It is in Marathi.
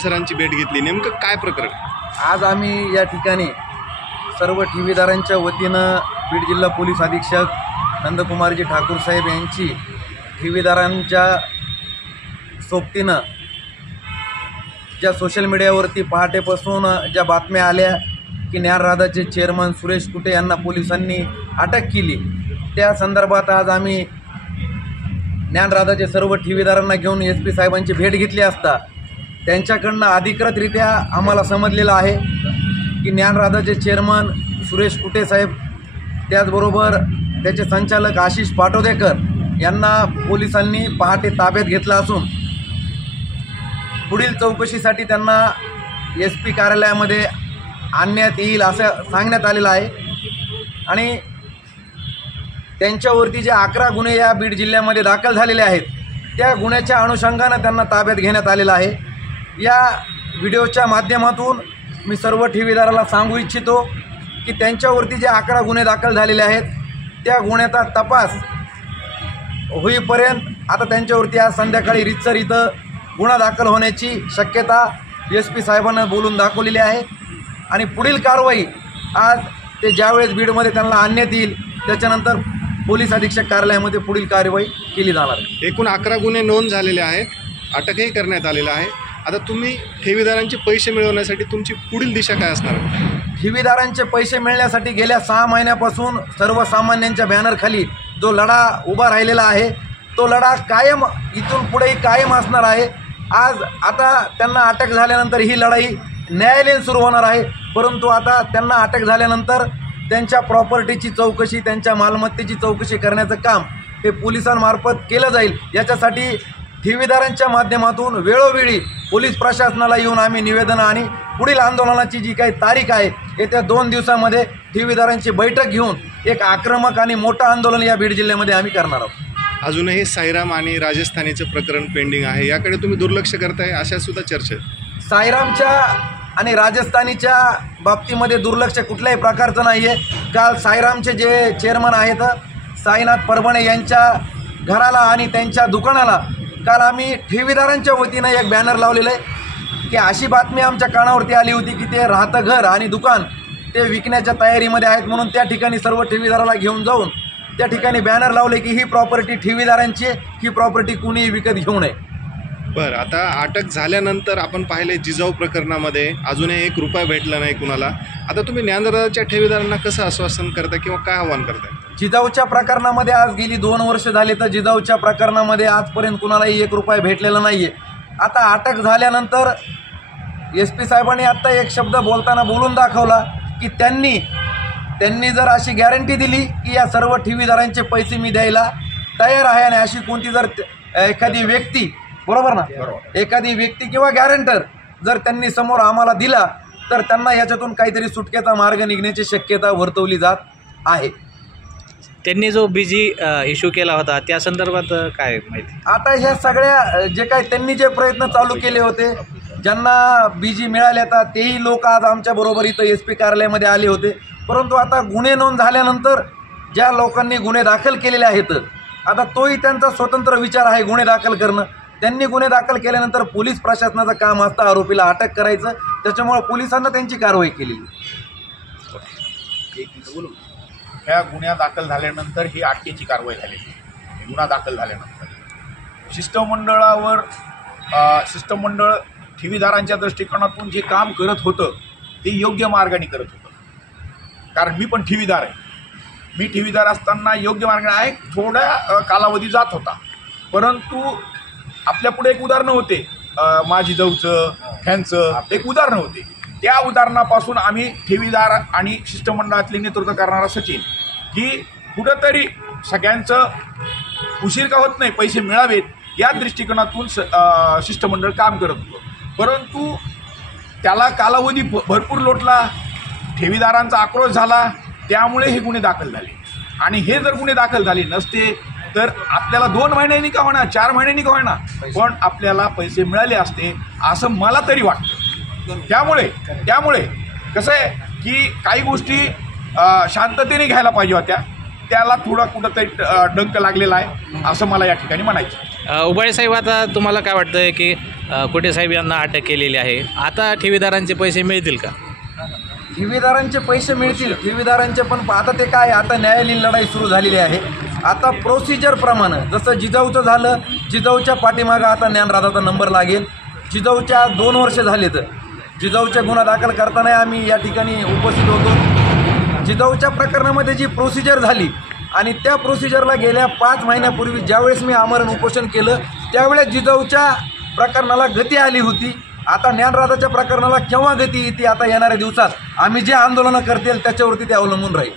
सरांची भेट घेतली, नेमकं काय प्रकरण? आज आम्ही या ठिकाणी सर्व ठेवीदारांच्या वतीनं बीड जिल्हा पोलीस अधीक्षक नंदकुमारजी ठाकूर साहेब यांची ठेवीदारांच्या सोबतीनं ज्या सोशल मीडियावरती पहाटेपासून ज्या बातम्या आल्या की ज्ञानराधाचे चेअरमन सुरेश कुटे यांना पोलिसांनी अटक केली, त्या संदर्भात आज आम्ही ज्ञानराधाचे सर्व ठेवीदारांना घेऊन SP साहेबांची भेट घेतली असता त्यांच्याकडनं अधिकृतरित्या आम्हाला समजलेलं आहे की ज्ञानराधाचे चेअरमन सुरेश कुटे साहेब त्याचबरोबर त्याचे संचालक आशिष पाटोदेकर यांना पोलिसांनी पहाटे ताब्यात घेतलं असून पुढील चौकशीसाठी त्यांना SP कार्यालयामध्ये आणण्यात येईल असं सांगण्यात आलेलं आहे। आणि त्यांच्यावरती जे 11 गुन्हे या बीड जिल्ह्यामध्ये दाखल झालेले आहेत त्या गुन्ह्याच्या अनुषंगानं त्यांना ताब्यात घेण्यात आलेलं आहे। या व्हिडिओच्या माध्यमातून मी सर्व ठेवीदाराला सांगू इच्छितो की त्यांच्यावरती जे 11 गुन्हे दाखल झालेले आहेत त्या गुन्ह्याचा तपास होईपर्यंत आता त्यांच्यावरती आज संध्याकाळी रितसर इथं गुन्हा दाखल होण्याची शक्यता SP साहेबांना बोलून दाखवलेली आहे। आणि पुढील कारवाई आज ते ज्यावेळेस बीडमध्ये त्यांना आणण्यात येईल त्याच्यानंतर पोलीस अधीक्षक कार्यालयामध्ये पुढील कारवाई केली जाणार आहे। एकूण 11 गुन्हे नोंद झालेले आहेत, अटकही करण्यात आलेलं आहे। आता तुम्ही ठेवीदारांचे पैसे मिळवण्यासाठी तुमची पुढील दिशा काय असणार? ठेवीदारांचे पैसे मिळण्यासाठी गेल्या 6 महिन्यापासून सर्वसामान्यांच्या बॅनरखाली जो लढा उभा राहिलेला आहे तो लढा कायम इथून पुढेही कायम असणार आहे। आज आता त्यांना अटक झाल्यानंतर ही लढाई न्यायालयीन सुरू होणार आहे, परंतु आता त्यांना अटक झाल्यानंतर त्यांच्या प्रॉपर्टीची चौकशी, त्यांच्या मालमत्तेची चौकशी करण्याचं काम हे पोलिसांमार्फत केलं जाईल। याच्यासाठी ठेवीदारांच्या माध्यमातून वेळोवेळी पोलीस प्रशासनाला येऊन आम्ही निवेदनं आणि पुढील आंदोलनाची जी काही तारीख आहे येत्या 2 दिवसामध्ये ठेवीदारांची बैठक घेऊन एक आक्रमक आणि मोठं आंदोलन या बीड जिल्ह्यामध्ये आम्ही करणार आहोत। अजूनही साईराम आणि राजस्थानीचं प्रकरण पेंडिंग आहे, याकडे तुम्ही दुर्लक्ष करताय अशा सुद्धा चर्चा आहेत। साईरामच्या आणि राजस्थानीच्या बाबतीमध्ये दुर्लक्ष कुठल्याही प्रकारचं नाही आहे। काल साईरामचे जे चेअरमन आहेत साईनाथ परभणे यांच्या घराला आणि त्यांच्या दुकानाला काल आम्ही ठेवीदारांच्या वतीनं एक बॅनर लावलेलं आहे की अशी बातमी आमच्या कानावरती आली होती की ते राहतं घर आणि दुकान ते विकण्याच्या तयारीमध्ये आहेत, म्हणून त्या ठिकाणी सर्व ठेवीदाराला घेऊन जाऊन त्या ठिकाणी बॅनर लावले की ही प्रॉपर्टी ठेवीदारांची, ही प्रॉपर्टी कुणीही विकत घेऊ नये। बरं, आता अटक झाल्यानंतर आपण पाहिले जिजाऊ प्रकरणामध्ये अजूनही 1 रुपया भेटला नाही कुणाला। आता तुम्ही ज्ञानराधाच्या ठेवीदारांना कसं आश्वासन करता किंवा काय आव्हान करताय? जिजाऊच्या प्रकरणामध्ये आज गेली 2 वर्ष झाली तर जिजाऊच्या प्रकरणामध्ये आजपर्यंत कुणालाही 1 रुपया भेटलेला नाही आहे। आता अटक झाल्यानंतर SP साहेबांनी आत्ता एक शब्द बोलताना बोलून दाखवला की त्यांनी जर अशी गॅरंटी दिली की या सर्व ठेवीदारांचे पैसे मी द्यायला तयार आहे आणि अशी कोणती जर एखादी व्यक्ती, बरोबर ना, एखादी व्यक्ती किंवा गॅरंटर जर त्यांनी समोर आम्हाला दिला तर त्यांना याच्यातून काहीतरी सुटकेचा मार्ग निघण्याची शक्यता वर्तवली जात आहे। त्यांनी जो BG इश्यू केला होता त्या संदर्भात काय माहिती? आता ह्या सगळ्या जे काही त्यांनी जे प्रयत्न चालू केले होते, ज्यांना BG मिळाले आता तेही लोक आज आमच्याबरोबर इथं SP कार्यालयामध्ये आले होते, परंतु आता गुन्हे नोंद झाल्यानंतर ज्या लोकांनी गुन्हे दाखल केलेले आहेत आता तोही त्यांचा स्वतंत्र विचार आहे गुन्हे दाखल करणं। त्यांनी गुन्हे दाखल केल्यानंतर पोलीस प्रशासनाचं काम असतं आरोपीला अटक करायचं, त्याच्यामुळे पोलिसांना त्यांची कारवाई केलेली। ह्या गुन्हा दाखल झाल्यानंतर ही अटकेची कारवाई झालेली। गुन्हा दाखल झाल्यानंतर शिष्टमंडळ ठेवीदारांच्या दृष्टिकोनातून जे काम करत होतं ते योग्य मार्गाने करत होतं, कारण मी पण ठेवीदार आहे। मी ठेवीदार असताना योग्य मार्गाने आहे, थोड्या कालावधी जात होता, परंतु आपल्यापुढे एक उदाहरणं होते, माझी जाऊचं ह्यांचं एक उदाहरणं होते। त्या उदाहरणापासून आम्ही ठेवीदार आणि शिष्टमंडळातले नेतृत्व करणारा सचिन की कुठंतरी सगळ्यांचं उशीर का होत नाही, पैसे मिळावेत या दृष्टिकोनातून शिष्टमंडळ काम करत होतं, परंतु त्याला कालावधी भरपूर लोटला, ठेवीदारांचा आक्रोश झाला, त्यामुळे हे गुन्हे दाखल झाले। आणि हे जर गुन्हे दाखल झाले नसते तर आपल्याला 2 महिन्यांनी का होणार, 4 महिन्यांनी का होणार, पण आपल्याला पैसे मिळाले असते असं मला तरी वाटतं। त्यामुळे कसं आहे की काही गोष्टी शांततेने घ्यायला पाहिजे होत्या, त्याला थोडा कुठंतरी डंक लागलेला आहे असं मला या ठिकाणी म्हणायचं। उबाळे साहेब, आता तुम्हाला काय वाटतं की कुटे साहेब यांना अटक केलेली आहे, आता ठेवीदारांचे पैसे मिळतील का? ठेवीदारांचे पैसे मिळतील. ठेवीदारांचे पण आता ते काय, आता न्यायालयीन लढाई सुरू झालेली आहे. आता प्रोसिजरप्रमाणे जसं जिजाऊचं झालं, जिजाऊच्या पाठीमागं आता ज्ञानराजाचा नंबर लागेल. जिजाऊच्या 2 वर्ष झालेत. जिजाऊच्या गुन्हा दाखल करताना आम्ही या ठिकाणी उपस्थित होतो. जिजाऊच्या प्रकरणामध्ये जी प्रोसिजर झाली आणि त्या प्रोसिजरला गेल्या 5 महिन्यापूर्वी ज्यावेळेस मी आमरण उपोषण केलं त्यावेळेस जिजाऊच्या प्रकरणाला गती आली होती. आता ज्ञानराजाच्या प्रकरणाला केव्हा गती येते आता येणाऱ्या दिवसात आम्ही जे आंदोलनं करतील त्याच्यावरती ते अवलंबून राहील.